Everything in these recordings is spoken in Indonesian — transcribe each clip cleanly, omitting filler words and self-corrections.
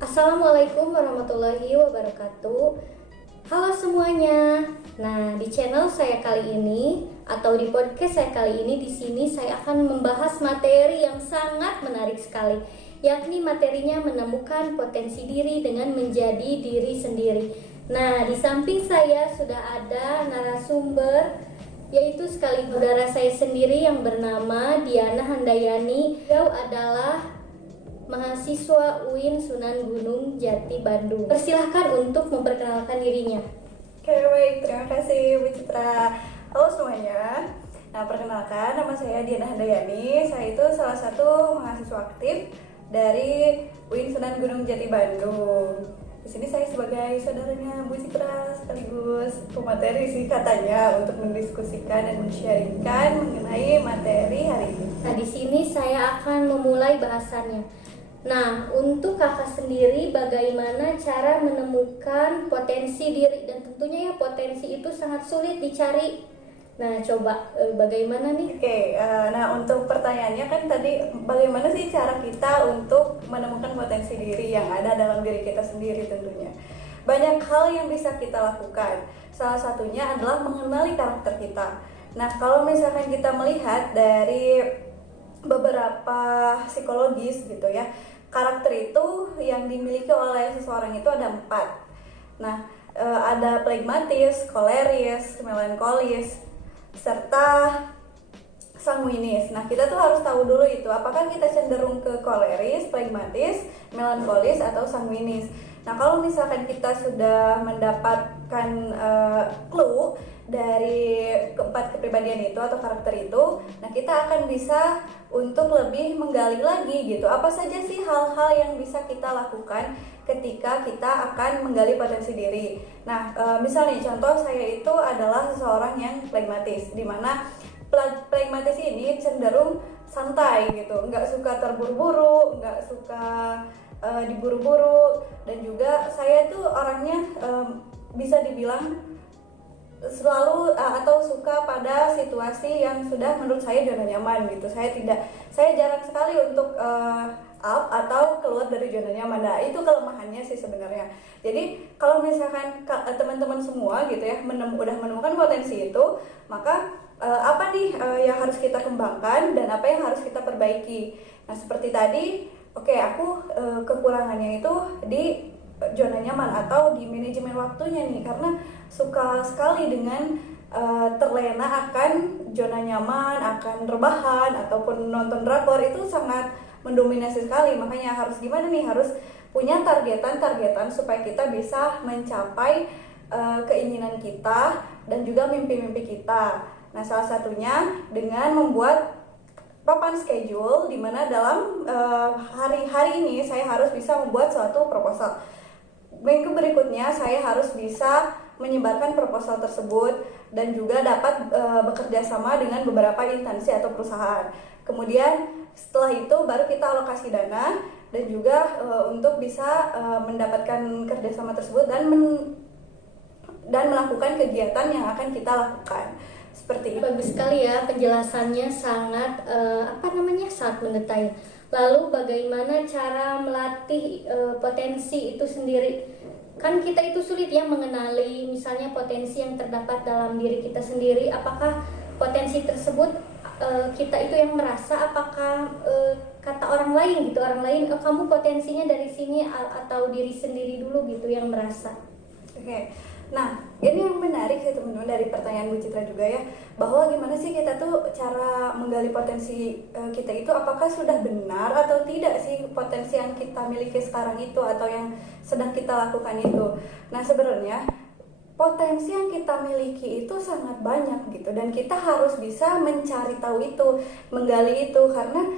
Assalamualaikum warahmatullahi wabarakatuh. Halo semuanya. Nah, di channel saya kali ini atau di podcast saya kali ini di sini saya akan membahas materi yang sangat menarik sekali, yakni materinya menemukan potensi diri dengan menjadi diri sendiri. Nah, di samping saya sudah ada narasumber yaitu sekaligus saudara saya sendiri yang bernama Diana Handayani. Beliau adalah mahasiswa UIN Sunan Gunung Jati Bandung. Persilahkan untuk memperkenalkan dirinya. Oke, baik, terima kasih Bu Citra. Halo semuanya. Nah, perkenalkan, nama saya Diana Handayani. Saya itu salah satu mahasiswa aktif dari UIN Sunan Gunung Jati Bandung. Di sini saya sebagai saudaranya Bu Citra sekaligus pemateri sih katanya untuk mendiskusikan dan men-sharingkan mengenai materi hari ini. Nah, di sini saya akan memulai bahasannya. Nah, untuk kakak sendiri bagaimana cara menemukan potensi diri, dan tentunya ya potensi itu sangat sulit dicari. Nah, coba bagaimana nih? Oke, nah untuk pertanyaannya kan tadi bagaimana sih cara kita untuk menemukan potensi diri yang ada dalam diri kita sendiri tentunya. Banyak hal yang bisa kita lakukan. Salah satunya adalah mengenali karakter kita. Nah, kalau misalkan kita melihat dari beberapa psikologis gitu ya, karakter itu yang dimiliki oleh seseorang itu ada 4. Nah, ada phlegmatis, koleris, melankolis, serta sanguinis. Nah, kita tuh harus tahu dulu itu apakah kita cenderung ke koleris, phlegmatis, melankolis atau sanguinis. Nah, kalau misalkan kita sudah mendapatkan clue dari keempat kepribadian itu atau karakter itu, nah kita akan bisa untuk lebih menggali lagi gitu. Apa saja sih hal-hal yang bisa kita lakukan ketika kita akan menggali potensi diri. Nah, misalnya contoh saya itu adalah seseorang yang phlegmatis, di mana phlegmatis ini cenderung santai gitu, nggak suka terburu-buru, nggak suka diburu-buru, dan juga saya tuh orangnya bisa dibilang selalu atau suka pada situasi yang sudah menurut saya zona nyaman gitu. Saya jarang sekali untuk up atau keluar dari zona nyaman. Nah, itu kelemahannya sih sebenarnya. Jadi kalau misalkan teman-teman semua gitu ya udah menemukan potensi itu, maka apa nih yang harus kita kembangkan dan apa yang harus kita perbaiki. Nah, seperti tadi, oke, aku kekurangannya itu di zona nyaman atau di manajemen waktunya nih, karena suka sekali dengan terlena akan zona nyaman, akan rebahan ataupun nonton drakor, itu sangat mendominasi sekali. Makanya harus gimana nih, harus punya targetan supaya kita bisa mencapai keinginan kita dan juga mimpi-mimpi kita. Nah, salah satunya dengan membuat papan schedule, di mana dalam hari-hari ini saya harus bisa membuat suatu proposal. Minggu berikutnya saya harus bisa menyebarkan proposal tersebut dan juga dapat bekerja sama dengan beberapa instansi atau perusahaan. Kemudian setelah itu baru kita alokasi dana dan juga untuk bisa mendapatkan kerjasama tersebut dan melakukan kegiatan yang akan kita lakukan. Seperti itu. Bagus sekali ya penjelasannya, sangat sangat mendetail. Lalu bagaimana cara melatih potensi itu sendiri? Kan kita itu sulit ya mengenali misalnya potensi yang terdapat dalam diri kita sendiri. Apakah potensi tersebut kita itu yang merasa, apakah kata orang lain gitu, orang lain kamu potensinya dari sini, atau diri sendiri dulu gitu yang merasa? Oke. Nah, ini yang menarik sih teman-teman dari pertanyaan Bu Citra juga ya, bahwa gimana sih kita tuh cara menggali potensi kita itu, apakah sudah benar atau tidak sih potensi yang kita miliki sekarang itu atau yang sedang kita lakukan itu. Nah, sebenarnya potensi yang kita miliki itu sangat banyak gitu, dan kita harus bisa mencari tahu itu, menggali itu, karena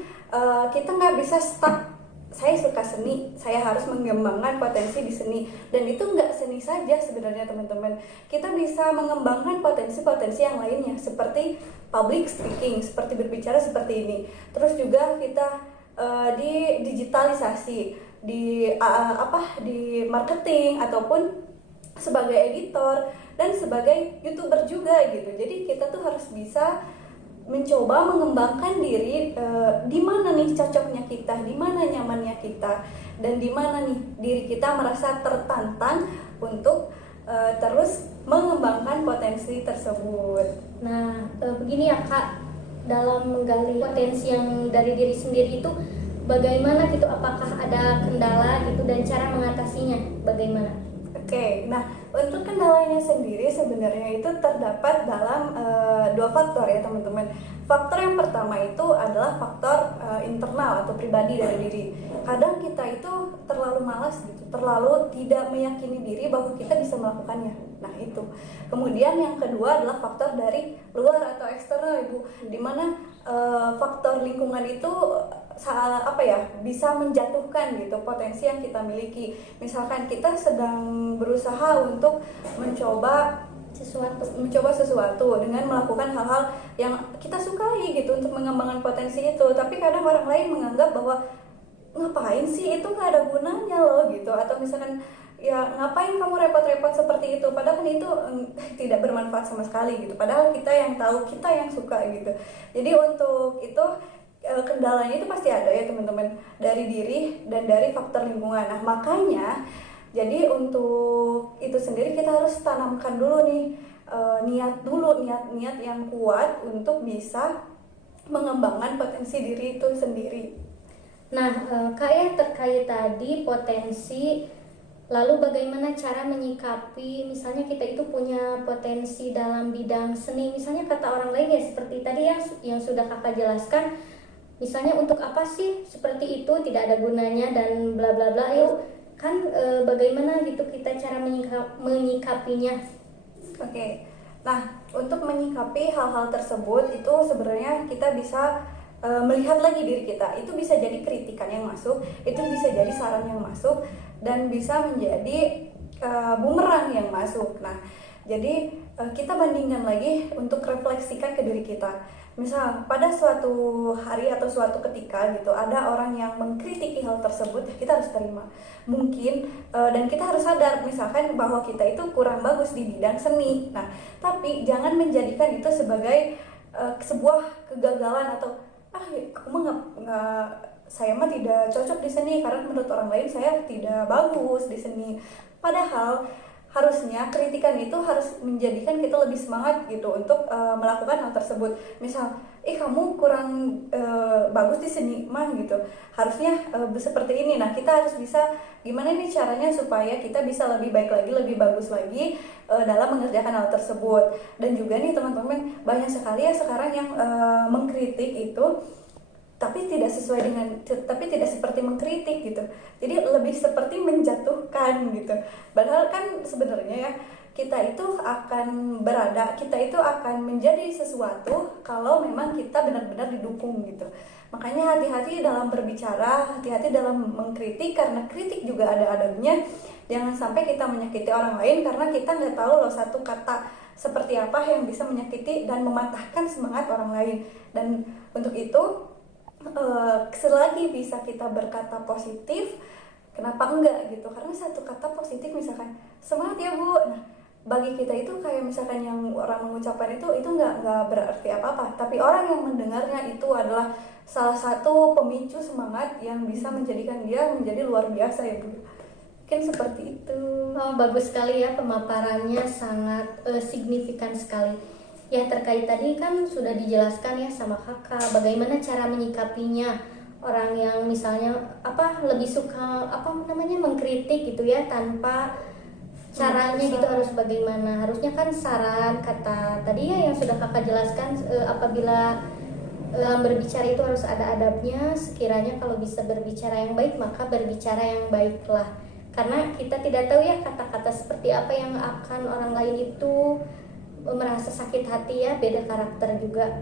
kita nggak bisa stuck. Saya suka seni, saya harus mengembangkan potensi di seni, dan itu nggak seni saja sebenarnya teman-teman. Kita bisa mengembangkan potensi-potensi yang lainnya seperti public speaking, seperti berbicara seperti ini. Terus juga kita di digitalisasi, di marketing ataupun sebagai editor dan sebagai YouTuber juga gitu. Jadi kita tuh harus bisa mencoba mengembangkan diri, di mana nih cocoknya kita, di mana nyamannya kita, dan di mana nih diri kita merasa tertantang untuk terus mengembangkan potensi tersebut. Nah, begini ya Kak, dalam menggali potensi yang dari diri sendiri itu bagaimana gitu, apakah ada kendala gitu dan cara mengatasinya bagaimana? Oke, nah untuk kendalanya sendiri sebenarnya itu terdapat dalam dua faktor ya teman-teman. Faktor yang pertama itu adalah faktor internal atau pribadi dari diri. Kadang kita itu terlalu malas gitu, terlalu tidak meyakini diri bahwa kita bisa melakukannya. Nah itu. Kemudian yang kedua adalah faktor dari luar atau eksternal ibu, dimana faktor lingkungan itu bisa menjatuhkan gitu potensi yang kita miliki. Misalkan kita sedang berusaha untuk mencoba sesuatu dengan melakukan hal-hal yang kita sukai gitu untuk mengembangkan potensi itu, tapi kadang orang lain menganggap bahwa ngapain sih, itu nggak ada gunanya loh gitu, atau misalkan ya ngapain kamu repot-repot seperti itu, padahal kan itu tidak bermanfaat sama sekali gitu, padahal kita yang tahu, kita yang suka gitu. Jadi untuk itu kendalanya itu pasti ada ya teman-teman, dari diri dan dari faktor lingkungan. Nah makanya jadi untuk itu sendiri kita harus tanamkan dulu nih niat yang kuat untuk bisa mengembangkan potensi diri itu sendiri. Nah, Kak ya, terkait tadi potensi, lalu bagaimana cara menyikapi misalnya kita itu punya potensi dalam bidang seni, misalnya kata orang lain ya seperti tadi yang sudah Kakak jelaskan, misalnya untuk apa sih seperti itu, tidak ada gunanya dan bla bla bla. Yuk kan bagaimana gitu kita cara menyikapinya. Oke. Nah, untuk menyikapi hal-hal tersebut itu sebenarnya kita bisa melihat lagi diri kita. Itu bisa jadi kritikan yang masuk, itu bisa jadi saran yang masuk, dan bisa menjadi bumerang yang masuk. Nah, jadi kita bandingkan lagi untuk refleksikan ke diri kita. Misal pada suatu hari atau suatu ketika gitu ada orang yang mengkritiki hal tersebut, kita harus terima. Mungkin dan kita harus sadar misalkan bahwa kita itu kurang bagus di bidang seni. Nah, tapi jangan menjadikan itu sebagai sebuah kegagalan atau aku mah nggak, saya mah tidak cocok di seni karena menurut orang lain saya tidak bagus di seni. Padahal harusnya kritikan itu harus menjadikan kita lebih semangat gitu untuk melakukan hal tersebut. Misal, kamu kurang bagus di seni mah gitu, harusnya seperti ini. Nah kita harus bisa gimana nih caranya supaya kita bisa lebih baik lagi, lebih bagus lagi dalam mengerjakan hal tersebut. Dan juga nih teman-teman, banyak sekali ya sekarang yang mengkritik itu tapi tidak seperti mengkritik gitu, jadi lebih seperti menjatuhkan gitu. Padahal kan sebenarnya ya kita itu akan menjadi sesuatu kalau memang kita benar-benar didukung gitu. Makanya hati-hati dalam berbicara, hati-hati dalam mengkritik, karena kritik juga ada adabnya. Jangan sampai kita menyakiti orang lain karena kita nggak tahu loh satu kata seperti apa yang bisa menyakiti dan mematahkan semangat orang lain. Dan untuk itu selagi bisa kita berkata positif, kenapa enggak gitu, karena satu kata positif misalkan semangat ya bu, nah bagi kita itu kayak misalkan yang orang mengucapkan itu nggak berarti apa-apa, tapi orang yang mendengarnya itu adalah salah satu pemicu semangat yang bisa menjadikan dia menjadi luar biasa ya bu. Mungkin seperti itu. Oh, bagus sekali ya pemaparannya, sangat signifikan sekali. Ya terkait tadi kan sudah dijelaskan ya sama Kakak bagaimana cara menyikapinya orang yang misalnya lebih suka mengkritik gitu ya, tanpa caranya gitu harus bagaimana. Harusnya kan saran kata tadi ya yang sudah Kakak jelaskan, apabila berbicara itu harus ada adabnya. Sekiranya kalau bisa berbicara yang baik maka berbicara yang baiklah, karena kita tidak tahu ya kata-kata seperti apa yang akan orang lain itu merasa sakit hati ya, beda karakter juga.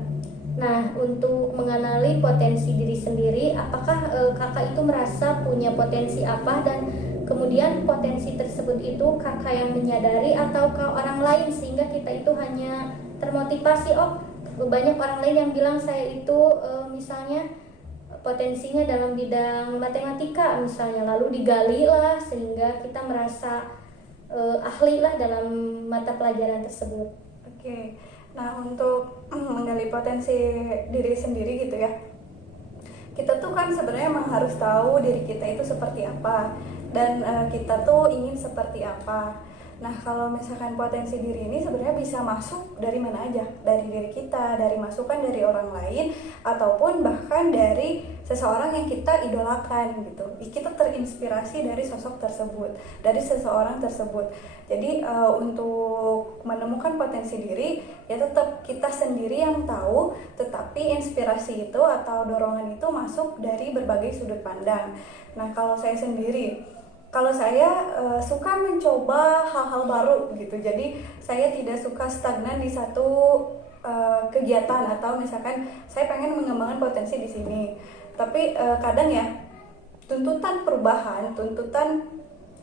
Nah, untuk mengenali potensi diri sendiri, apakah Kakak itu merasa punya potensi apa, dan kemudian potensi tersebut itu Kakak yang menyadari ataukah orang lain, sehingga kita itu hanya termotivasi, banyak orang lain yang bilang saya itu misalnya potensinya dalam bidang matematika misalnya, lalu digali lah sehingga kita merasa ahli lah dalam mata pelajaran tersebut. Oke. Nah, untuk menggali potensi diri sendiri gitu ya, kita tuh kan sebenarnya emang harus tahu diri kita itu seperti apa dan kita tuh ingin seperti apa. Nah, kalau misalkan potensi diri ini sebenarnya bisa masuk dari mana aja, dari diri kita, dari masukan dari orang lain, ataupun bahkan dari seseorang yang kita idolakan gitu. Kita terinspirasi dari sosok tersebut, dari seseorang tersebut. Jadi untuk menemukan potensi diri, ya tetap kita sendiri yang tahu, tetapi inspirasi itu atau dorongan itu masuk dari berbagai sudut pandang. Nah, kalau saya sendiri, kalau saya suka mencoba hal-hal baru gitu, jadi saya tidak suka stagnan di satu kegiatan, atau misalkan saya pengen mengembangkan potensi di sini, tapi kadang ya tuntutan perubahan, tuntutan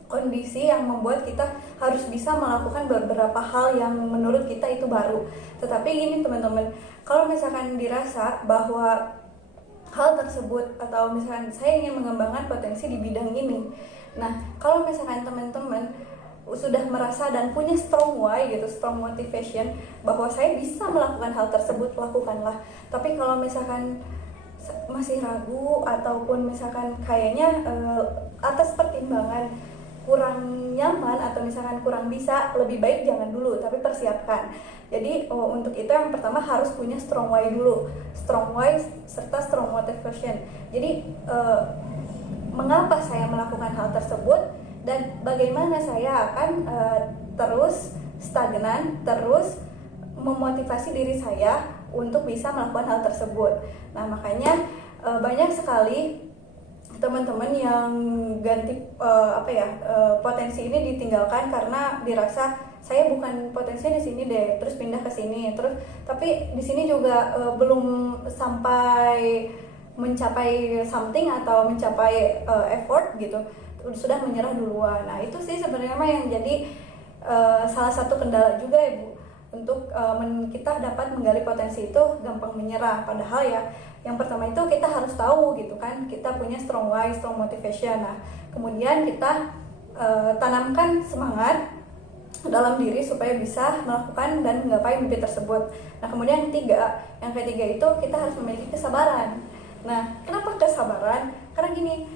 kondisi yang membuat kita harus bisa melakukan beberapa hal yang menurut kita itu baru. Tetapi gini teman-teman, kalau misalkan dirasa bahwa hal tersebut atau misalkan saya ingin mengembangkan potensi di bidang ini, nah kalau misalkan teman-teman sudah merasa dan punya strong why gitu, strong motivation bahwa saya bisa melakukan hal tersebut, lakukanlah. Tapi kalau misalkan masih ragu ataupun misalkan kayaknya atas pertimbangan kurang nyaman atau misalkan kurang bisa, lebih baik jangan dulu, tapi persiapkan. Jadi untuk itu yang pertama harus punya strong why dulu, strong why serta strong motivation. Jadi mengapa saya melakukan hal tersebut dan bagaimana saya akan terus stagnan, terus memotivasi diri saya untuk bisa melakukan hal tersebut. Nah, makanya banyak sekali teman-teman yang ganti potensi ini ditinggalkan karena dirasa saya bukan potensinya di sini deh, terus pindah ke sini, terus tapi di sini juga belum sampai mencapai something atau mencapai effort gitu, sudah menyerah duluan. Nah, itu sih sebenarnya yang jadi salah satu kendala juga ya Bu, untuk kita dapat menggali potensi itu gampang menyerah. Padahal ya yang pertama itu kita harus tahu gitu kan, kita punya strong why, strong motivation. Nah, kemudian kita tanamkan semangat dalam diri supaya bisa melakukan dan menggapai mimpi tersebut. Nah, kemudian yang ketiga itu kita harus memiliki kesabaran. Nah, kenapa kesabaran? Karena gini,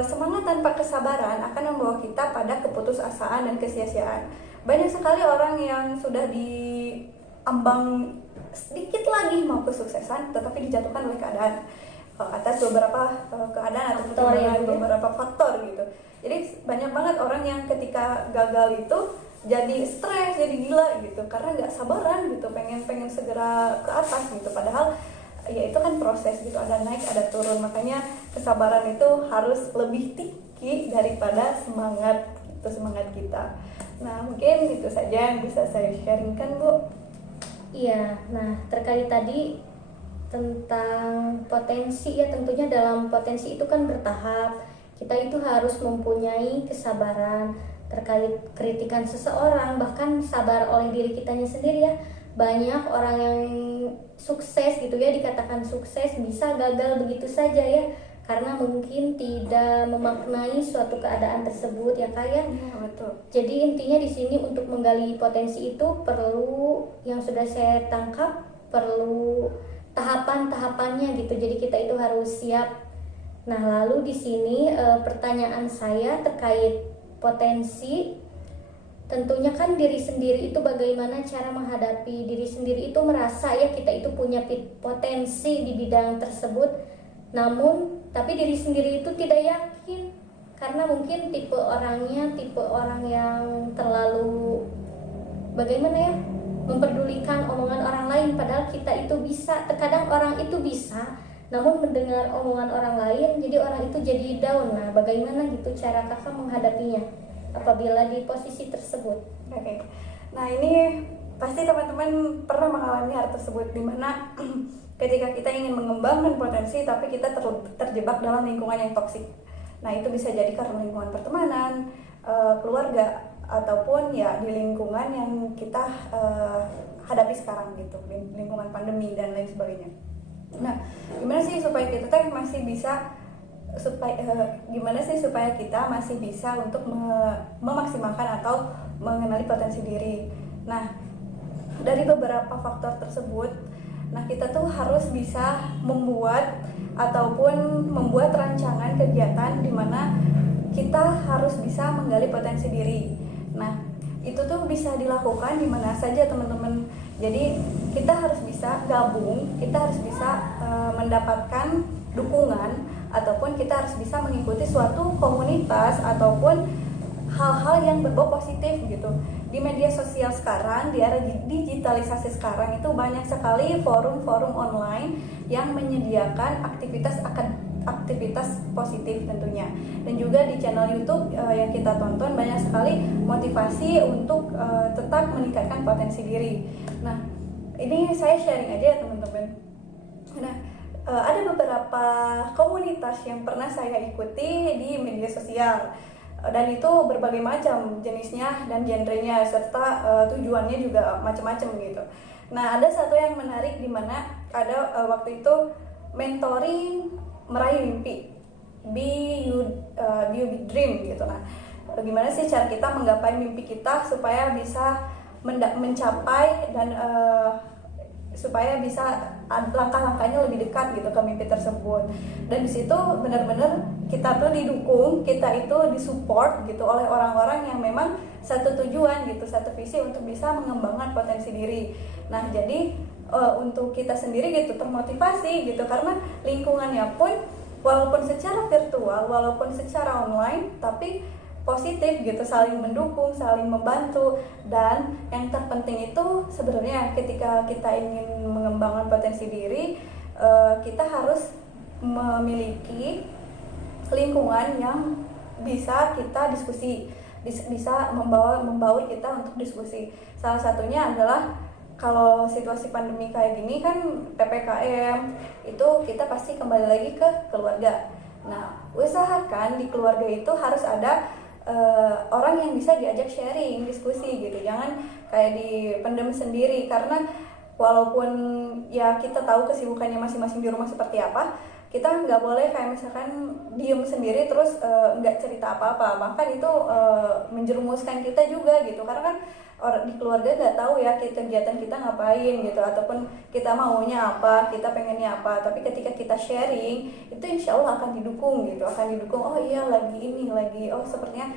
semangat tanpa kesabaran akan membawa kita pada keputusasaan dan kesia-siaan. Banyak sekali orang yang sudah diambang sedikit lagi mau kesuksesan, tetapi dijatuhkan oleh keadaan atas beberapa keadaan atau beberapa faktor gitu. Jadi banyak banget orang yang ketika gagal itu jadi stres, jadi gila gitu, karena nggak sabaran gitu, pengen segera ke atas gitu. Padahal ya itu kan proses gitu, ada naik ada turun. Makanya kesabaran itu harus lebih tinggi daripada semangat kita. Nah, mungkin itu saja yang bisa saya sharingkan Bu. Iya, nah terkait tadi tentang potensi, ya tentunya dalam potensi itu kan bertahap. Kita itu harus mempunyai kesabaran terkait kritikan seseorang, bahkan sabar oleh diri kitanya sendiri ya. Banyak orang yang sukses gitu ya, dikatakan sukses bisa gagal begitu saja ya, karena mungkin tidak memaknai suatu keadaan tersebut ya Kak ya. Iya, betul. Jadi intinya di sini untuk menggali potensi itu perlu, yang sudah saya tangkap, perlu tahapan-tahapannya gitu. Jadi kita itu harus siap. Nah, lalu di sini pertanyaan saya terkait potensi, tentunya kan diri sendiri itu bagaimana cara menghadapi diri sendiri itu merasa ya kita itu punya potensi di bidang tersebut, namun tapi diri sendiri itu tidak yakin karena mungkin tipe orang yang terlalu bagaimana ya, memperdulikan omongan orang lain, padahal kita itu bisa. Terkadang orang itu bisa, namun mendengar omongan orang lain jadi orang itu jadi down. Nah, bagaimana gitu cara Kakak menghadapinya apabila di posisi tersebut? Oke. Nah, ini pasti teman-teman pernah mengalami hal tersebut, dimana ketika kita ingin mengembangkan potensi tapi kita terjebak dalam lingkungan yang toksik. Nah, itu bisa jadi karena lingkungan pertemanan, keluarga, ataupun ya di lingkungan yang kita hadapi sekarang gitu, lingkungan pandemi dan lain sebagainya. Nah, gimana sih supaya kita masih bisa untuk memaksimalkan atau mengenali potensi diri. Nah, dari beberapa faktor tersebut, nah kita tuh harus bisa membuat rancangan kegiatan di mana kita harus bisa menggali potensi diri. Nah, itu tuh bisa dilakukan di mana saja teman-teman. Jadi kita harus bisa gabung, kita harus bisa mendapatkan dukungan, ataupun kita harus bisa mengikuti suatu komunitas ataupun hal-hal yang berbau positif gitu. Di media sosial sekarang, di era digitalisasi sekarang itu banyak sekali forum-forum online yang menyediakan aktivitas positif tentunya. Dan juga di channel YouTube yang kita tonton banyak sekali motivasi untuk tetap meningkatkan potensi diri. Nah, ini saya sharing aja ya teman-teman. Nah, ada beberapa komunitas yang pernah saya ikuti di media sosial, dan itu berbagai macam jenisnya dan genrenya, serta tujuannya juga macam-macam gitu. Nah, ada satu yang menarik di mana ada waktu itu mentoring meraih mimpi, be you dream gitu. Nah, bagaimana sih cara kita menggapai mimpi kita supaya bisa mencapai dan supaya bisa langkah-langkahnya lebih dekat gitu ke mimpi tersebut. Dan di situ benar-benar kita tuh didukung, kita itu disupport gitu oleh orang-orang yang memang satu tujuan gitu, satu visi untuk bisa mengembangkan potensi diri. Nah, jadi untuk kita sendiri gitu termotivasi gitu, karena lingkungannya pun walaupun secara virtual, walaupun secara online, tapi positif gitu, saling mendukung, saling membantu. Dan yang terpenting itu sebenarnya ketika kita ingin mengembangkan potensi diri, kita harus memiliki lingkungan yang bisa kita diskusi, bisa membaur kita untuk diskusi. Salah satunya adalah kalau situasi pandemi kayak gini kan PPKM, itu kita pasti kembali lagi ke keluarga. Nah, usahakan di keluarga itu harus ada orang yang bisa diajak sharing, diskusi gitu. Jangan kayak dipendam sendiri, karena walaupun ya kita tahu kesibukannya masing-masing di rumah seperti apa, kita nggak boleh kayak misalkan diem sendiri terus nggak cerita apa-apa. Bahkan itu menjerumuskan kita juga gitu, karena kan orang di keluarga nggak tahu ya kegiatan kita ngapain gitu, ataupun kita maunya apa, kita pengennya apa. Tapi ketika kita sharing, itu insya Allah akan didukung gitu, oh iya lagi ini, oh sepertinya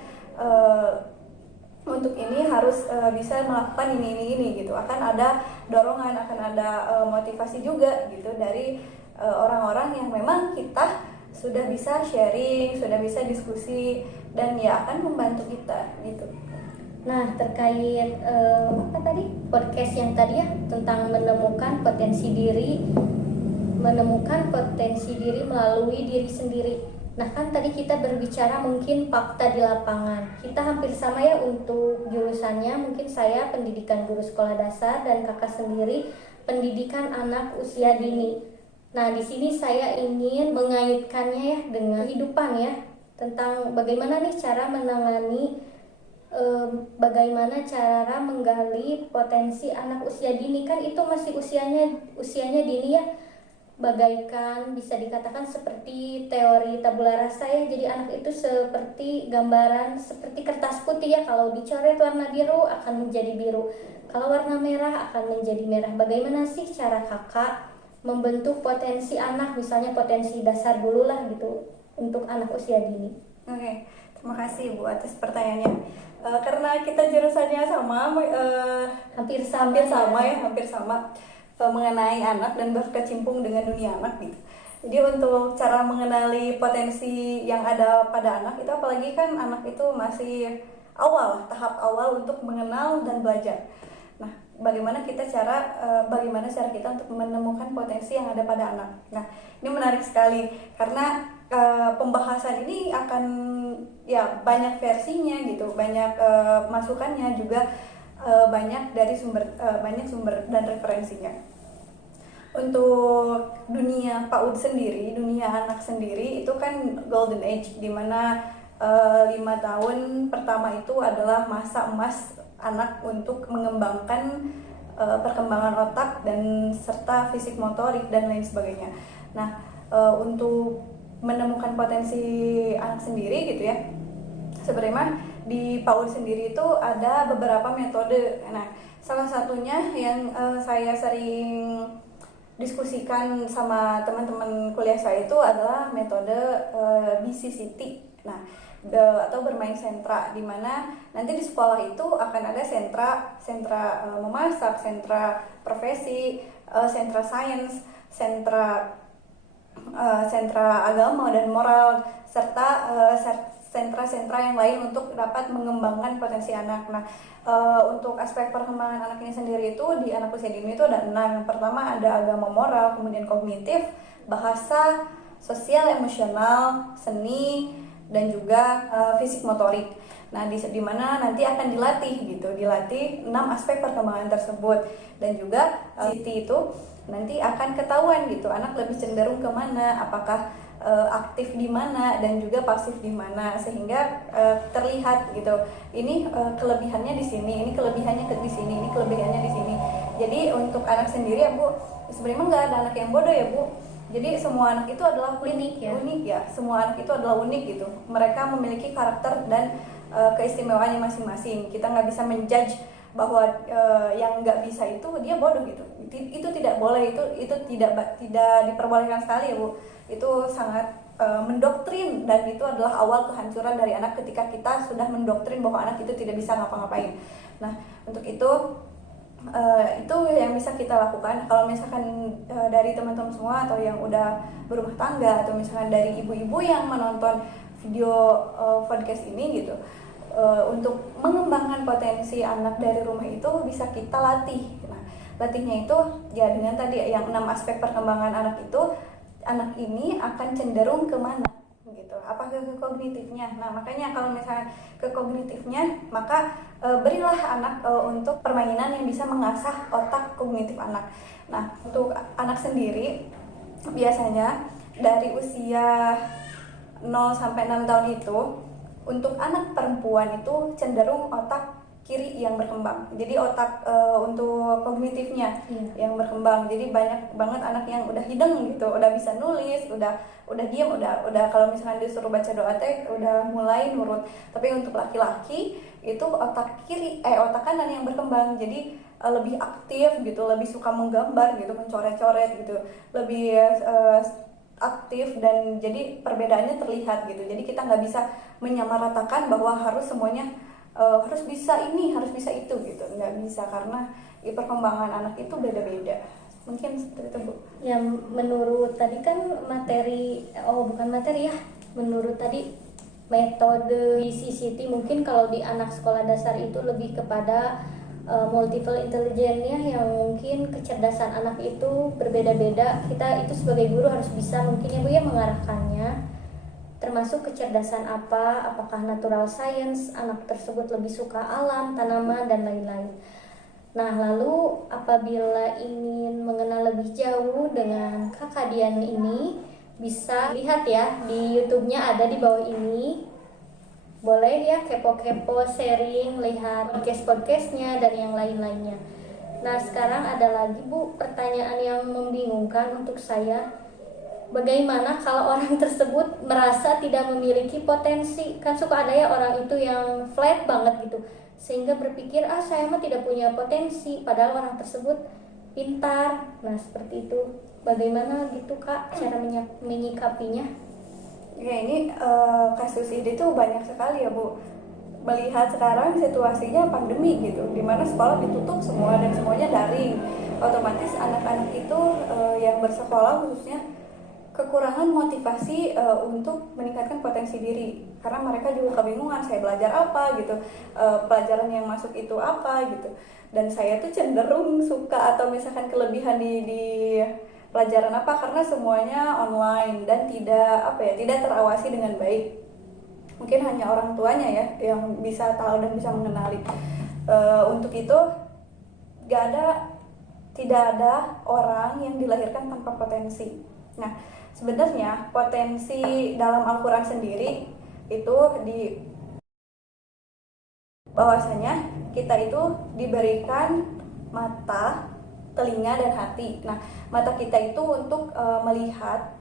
untuk ini harus bisa melakukan ini gitu. Akan ada dorongan, akan ada motivasi juga gitu dari orang-orang yang memang kita sudah bisa sharing, sudah bisa diskusi, dan ya akan membantu kita gitu. Nah, terkait podcast yang tadi ya tentang menemukan potensi diri melalui diri sendiri. Nah, kan tadi kita berbicara mungkin fakta di lapangan. Kita hampir sama ya untuk jurusannya. Mungkin saya pendidikan guru sekolah dasar dan kakak sendiri pendidikan anak usia dini. Nah, di sini saya ingin mengaitkannya ya dengan kehidupan ya, tentang bagaimana nih cara menangani, bagaimana cara menggali potensi anak usia dini. Kan itu masih usianya dini ya, bagaikan bisa dikatakan seperti teori tabula rasa ya. Jadi anak itu seperti gambaran, seperti kertas putih ya, kalau dicoret warna biru akan menjadi biru, kalau warna merah akan menjadi merah. Bagaimana sih cara kakak membentuk potensi anak, misalnya potensi dasar dulu lah gitu untuk anak usia dini? Oke, terima kasih Bu atas pertanyaannya. Karena kita jurusannya sama, hampir sama mengenai anak dan berkecimpung dengan dunia anak gitu. Jadi untuk cara mengenali potensi yang ada pada anak itu, apalagi kan anak itu masih tahap awal untuk mengenal dan belajar. Nah, bagaimana cara kita untuk menemukan potensi yang ada pada anak. Nah, ini menarik sekali karena pembahasan ini akan ya banyak versinya gitu, banyak masukannya juga, banyak sumber dan referensinya. Untuk dunia PAUD sendiri, dunia anak sendiri itu kan golden age, dimana 5 tahun pertama itu adalah masa emas anak untuk mengembangkan perkembangan otak dan serta fisik motorik dan lain sebagainya. Nah, untuk menemukan potensi anak sendiri gitu ya, sebenarnya di PAUD sendiri itu ada beberapa metode. Nah, Salah satunya yang saya sering diskusikan sama teman-teman kuliah saya itu adalah metode BCCT. Nah, atau bermain sentra, di mana nanti di sekolah itu akan ada sentra memasak, sentra profesi, sentra sains, sentra agama dan moral, serta sentra-sentra yang lain untuk dapat mengembangkan potensi anak. Nah, untuk aspek perkembangan anak ini sendiri itu di anak usia dini itu ada 6. Yang pertama ada agama moral, kemudian kognitif, bahasa, sosial, emosional, seni, dan juga fisik motorik. Nah, di mana nanti akan dilatih 6 aspek perkembangan tersebut, dan juga CT itu nanti akan ketahuan gitu anak lebih cenderung kemana, apakah aktif di mana dan juga pasif di mana, sehingga terlihat gitu ini kelebihannya di sini, ini kelebihannya di sini, ini kelebihannya di sini. Jadi untuk anak sendiri ya Bu, sebenarnya nggak ada anak yang bodoh ya Bu. Jadi semua anak itu adalah unik ya. Semua anak itu adalah unik gitu. Mereka memiliki karakter dan keistimewaannya masing-masing. Kita nggak bisa menjudge bahwa yang nggak bisa itu dia bodoh gitu. Itu tidak boleh, itu tidak diperbolehkan sekali ya Bu. Itu sangat mendoktrin, dan itu adalah awal kehancuran dari anak ketika kita sudah mendoktrin bahwa anak itu tidak bisa ngapa-ngapain. Nah, untuk itu yang bisa kita lakukan. Kalau misalkan dari teman-teman semua atau yang udah berumah tangga, atau misalkan dari ibu-ibu yang menonton video podcast ini gitu, untuk mengembangkan potensi anak dari rumah itu bisa kita latih. Nah, latihnya itu ya dengan tadi yang 6 aspek perkembangan anak itu, anak ini akan cenderung kemana gitu, apakah ke kognitifnya. Nah, makanya kalau misalnya ke kognitifnya, maka berilah anak untuk permainan yang bisa mengasah otak kognitif anak. Nah, untuk anak sendiri biasanya dari usia 0 sampai 6 tahun itu, untuk anak perempuan itu cenderung otak kiri yang berkembang. Jadi otak untuk kognitifnya yang berkembang. Jadi banyak banget anak yang udah hideng gitu, udah bisa nulis, udah diam, udah kalau misalkan disuruh baca doa teh udah mulai nurut. Tapi untuk laki-laki itu otak kanan yang berkembang. Jadi lebih aktif gitu, lebih suka menggambar gitu, mencoret-coret gitu, lebih aktif, dan jadi perbedaannya terlihat gitu. Jadi kita nggak bisa menyamaratakan bahwa harus semuanya harus bisa ini, harus bisa itu gitu, nggak bisa, karena perkembangan anak itu beda-beda. Mungkin seperti itu Bu. Ya, menurut tadi kan bukan materi ya, menurut tadi metode BCCT, mungkin kalau di anak sekolah dasar itu lebih kepada multiple intelligence-nya, yang mungkin kecerdasan anak itu berbeda-beda. Kita itu sebagai guru harus bisa mungkin ya Bu ya mengarahkannya, termasuk kecerdasan apakah natural science, anak tersebut lebih suka alam, tanaman, dan lain-lain. Nah, lalu apabila ingin mengenal lebih jauh dengan Kakak Dian ini, bisa lihat ya di YouTube-nya ada di bawah ini. Boleh ya kepo-kepo, sharing, lihat podcast-podcastnya dan yang lain-lainnya. Nah, sekarang ada lagi Bu pertanyaan yang membingungkan untuk saya. Bagaimana kalau orang tersebut merasa tidak memiliki potensi? Kan suka ada ya orang itu yang flat banget gitu, sehingga berpikir saya mah tidak punya potensi, padahal orang tersebut pintar. Nah, seperti itu. Bagaimana gitu Kak cara menyikapinya? Ya, ini kasus ini tuh banyak sekali ya Bu. Melihat sekarang situasinya pandemi gitu, dimana sekolah ditutup semua dan semuanya daring, otomatis anak-anak itu yang bersekolah khususnya kekurangan motivasi untuk meningkatkan potensi diri, karena mereka juga kebingungan saya belajar apa gitu, pelajaran yang masuk itu apa gitu. Dan saya tuh cenderung suka atau misalkan kelebihan di pelajaran apa, karena semuanya online dan tidak terawasi dengan baik. Mungkin hanya orang tuanya ya yang bisa tahu dan bisa mengenali. Untuk itu tidak ada orang yang dilahirkan tanpa potensi. Nah, sebenarnya potensi dalam Al-Quran sendiri itu di bahwasanya kita itu diberikan mata, telinga, dan hati. Nah, mata kita itu untuk melihat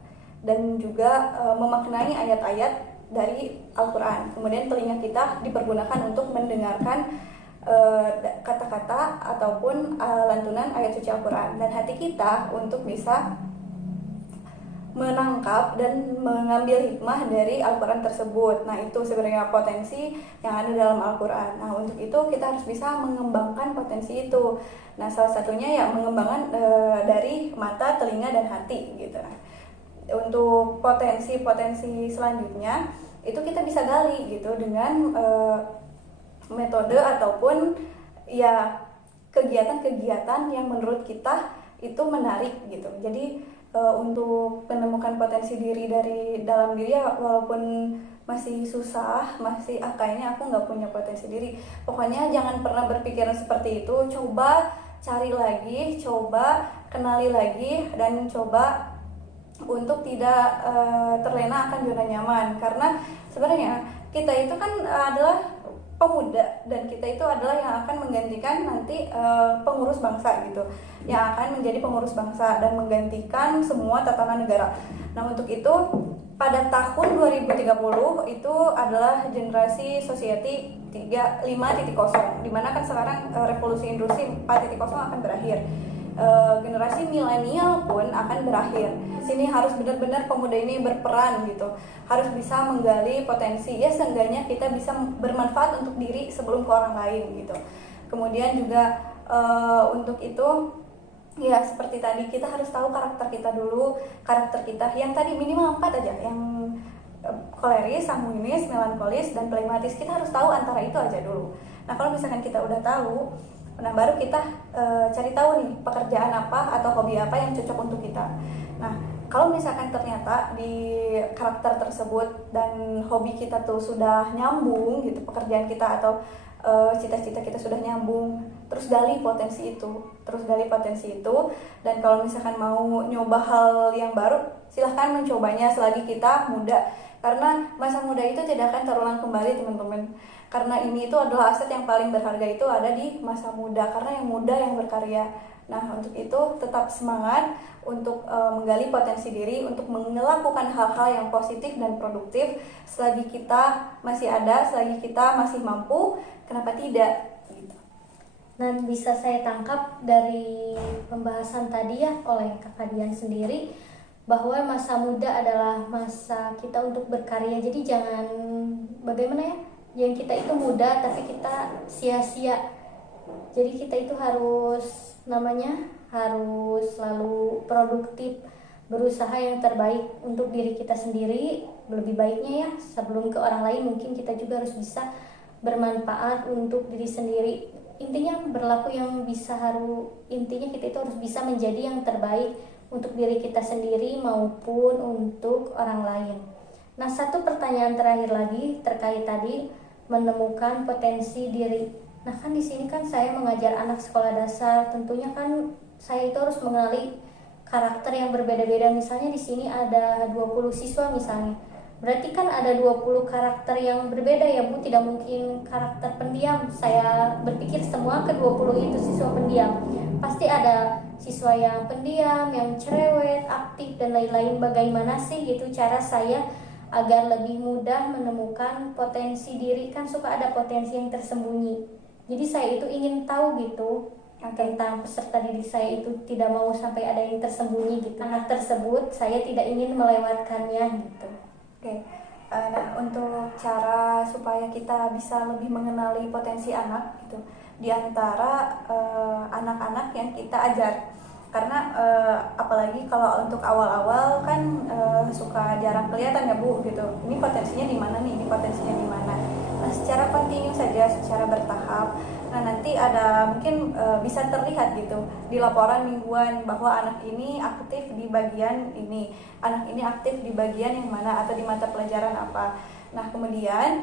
dan juga memaknai ayat-ayat dari Al-Quran. Kemudian telinga kita dipergunakan untuk mendengarkan kata-kata ataupun lantunan ayat suci Al-Quran, dan hati kita untuk bisa menangkap dan mengambil hikmah dari Al-Quran tersebut. Nah, itu sebenarnya potensi yang ada dalam Al-Quran. Nah, untuk itu kita harus bisa mengembangkan potensi itu. Nah, salah satunya ya mengembangkan dari mata, telinga, dan hati gitu. Nah, untuk potensi-potensi selanjutnya itu kita bisa gali gitu dengan metode ataupun ya kegiatan-kegiatan yang menurut kita itu menarik gitu. Jadi untuk menemukan potensi diri dari dalam diri ya, walaupun masih susah, masih kayaknya aku nggak punya potensi diri, pokoknya jangan pernah berpikiran seperti itu. Coba cari lagi, coba kenali lagi, dan coba untuk tidak terlena akan zona nyaman. Karena sebenarnya kita itu kan adalah pemuda, dan kita itu adalah yang akan menggantikan nanti pengurus bangsa gitu, yang akan menjadi pengurus bangsa dan menggantikan semua tatanan negara. Nah, untuk itu pada tahun 2030 itu adalah generasi society 5.0, dimana kan sekarang revolusi industri 4.0 akan berakhir. Generasi milenial pun akan berakhir. Sini harus benar-benar pemuda ini berperan gitu, harus bisa menggali potensi, ya seenggaknya kita bisa bermanfaat untuk diri sebelum ke orang lain gitu. Kemudian juga untuk itu ya seperti tadi, kita harus tahu karakter kita dulu, karakter kita yang tadi minimal 4 aja, yang koleris, sanguinis, melankolis, dan plematis. Kita harus tahu antara itu aja dulu. Nah, kalau misalkan kita udah tahu, nah baru kita cari tahu nih pekerjaan apa atau hobi apa yang cocok untuk kita. Nah, kalau misalkan ternyata di karakter tersebut dan hobi kita tuh sudah nyambung gitu, pekerjaan kita atau cita-cita kita sudah nyambung, terus gali potensi itu, dan kalau misalkan mau nyoba hal yang baru, silahkan mencobanya selagi kita muda, karena masa muda itu tidak akan terulang kembali, teman-teman. Karena ini itu adalah aset yang paling berharga, itu ada di masa muda, karena yang muda yang berkarya. Nah, untuk itu tetap semangat untuk menggali potensi diri, untuk melakukan hal-hal yang positif dan produktif selagi kita masih ada, selagi kita masih mampu, kenapa tidak gitu. Nah, bisa saya tangkap dari pembahasan tadi ya oleh Kakak Dian sendiri, bahwa masa muda adalah masa kita untuk berkarya. Jadi jangan bagaimana ya, yang kita itu muda tapi kita sia-sia. Jadi kita itu harus harus selalu produktif, berusaha yang terbaik untuk diri kita sendiri, lebih baiknya ya sebelum ke orang lain. Mungkin kita juga harus bisa bermanfaat untuk diri sendiri. Intinya berlaku yang intinya kita itu harus bisa menjadi yang terbaik untuk diri kita sendiri maupun untuk orang lain. Nah, satu pertanyaan terakhir lagi terkait tadi menemukan potensi diri. Nah, kan di sini kan saya mengajar anak sekolah dasar, tentunya kan saya itu harus mengenali karakter yang berbeda-beda. Misalnya di sini ada 20 siswa misalnya. Berarti kan ada 20 karakter yang berbeda ya Bu, tidak mungkin karakter pendiam. Saya berpikir semua ke-20 itu siswa pendiam. Pasti ada siswa yang pendiam, yang cerewet, aktif, dan lain-lain. Bagaimana sih gitu cara saya agar lebih mudah menemukan potensi diri? Kan suka ada potensi yang tersembunyi. Jadi saya itu ingin tahu gitu tentang peserta didik saya itu, tidak mau sampai ada yang tersembunyi gitu. Anak tersebut saya tidak ingin melewatkannya gitu. Oke. Nah, untuk cara supaya kita bisa lebih mengenali potensi anak gitu, di antara anak-anak yang kita ajar. Karena apalagi kalau untuk awal-awal kan suka jarang kelihatan ya Bu gitu. Ini potensinya di mana nih? Ini potensinya di mana? Nah, secara kontinu saja, secara bertahap. Nah, nanti ada mungkin bisa terlihat gitu di laporan mingguan bahwa anak ini aktif di bagian ini, anak ini aktif di bagian yang mana atau di mata pelajaran apa. Nah, kemudian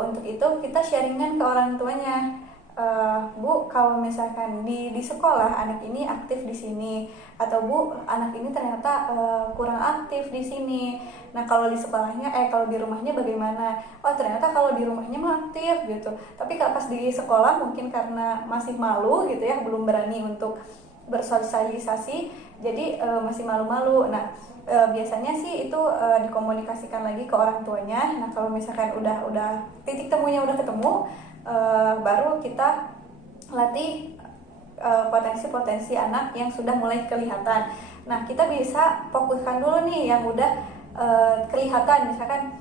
untuk itu kita sharingkan ke orang tuanya. Bu, kalau misalkan di sekolah anak ini aktif di sini, atau Bu, anak ini ternyata kurang aktif di sini. Nah, kalau di sekolahnya kalau di rumahnya bagaimana? Oh, ternyata kalau di rumahnya mah aktif gitu. Tapi pas di sekolah mungkin karena masih malu gitu ya, belum berani untuk bersosialisasi, jadi masih malu-malu. Nah, biasanya sih itu dikomunikasikan lagi ke orang tuanya. Nah, kalau misalkan udah titik temunya udah ketemu, baru kita latih potensi-potensi anak yang sudah mulai kelihatan. Nah, kita bisa fokuskan dulu nih yang udah kelihatan, misalkan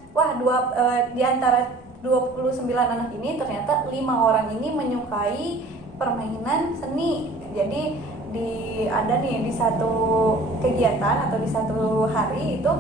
di antara 29 anak ini ternyata 5 orang ini menyukai permainan seni. Jadi ada nih di satu kegiatan atau di satu hari itu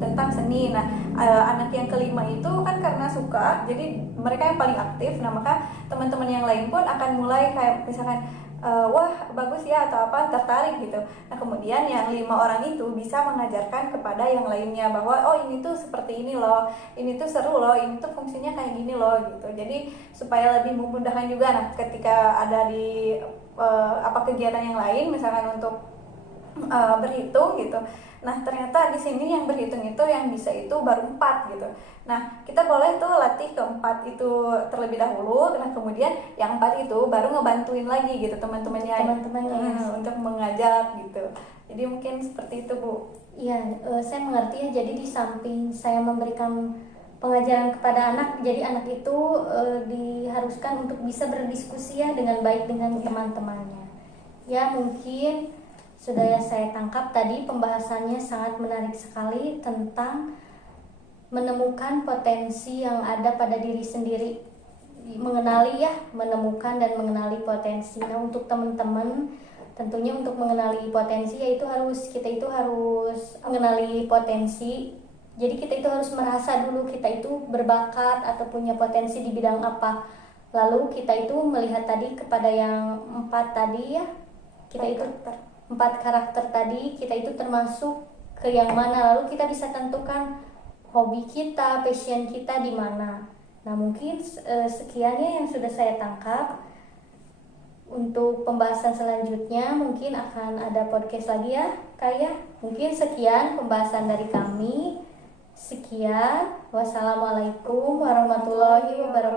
tentang seni. Nah, anak yang kelima itu kan karena suka, jadi mereka yang paling aktif. Nah, maka teman-teman yang lain pun akan mulai kayak misalkan wah bagus ya atau apa, tertarik gitu. Nah, kemudian yang 5 orang itu bisa mengajarkan kepada yang lainnya bahwa oh ini tuh seperti ini loh, ini tuh seru loh, ini tuh fungsinya kayak gini loh gitu. Jadi supaya lebih memudahkan juga. Nah, ketika ada di kegiatan yang lain misalkan untuk berhitung gitu. Nah, ternyata di sini yang berhitung itu yang bisa itu baru 4 gitu. Nah, kita boleh tuh latih keempat itu terlebih dahulu. Nah, kemudian yang 4 itu baru ngebantuin lagi gitu teman-temannya untuk mengajak gitu. Jadi mungkin seperti itu, Bu. Iya, saya mengerti ya. Jadi di samping saya memberikan pengajaran kepada anak, jadi anak itu diharuskan untuk bisa berdiskusi ya dengan baik dengan teman-temannya. Ya, mungkin sudah saya tangkap tadi pembahasannya sangat menarik sekali tentang menemukan potensi yang ada pada diri sendiri, menemukan dan mengenali potensi. Nah, untuk teman-teman tentunya untuk mengenali potensi kita itu harus mengenali potensi. Jadi kita itu harus merasa dulu kita itu berbakat atau punya potensi di bidang apa. Lalu kita itu melihat tadi kepada yang 4 tadi ya, kita itu 4 karakter tadi, kita itu termasuk ke yang mana, lalu kita bisa tentukan hobi kita, passion kita di mana. Nah, mungkin sekiannya yang sudah saya tangkap. Untuk pembahasan selanjutnya mungkin akan ada podcast lagi ya, Kaya. Mungkin sekian pembahasan dari kami. Sekian, wassalamualaikum warahmatullahi wabarakatuh.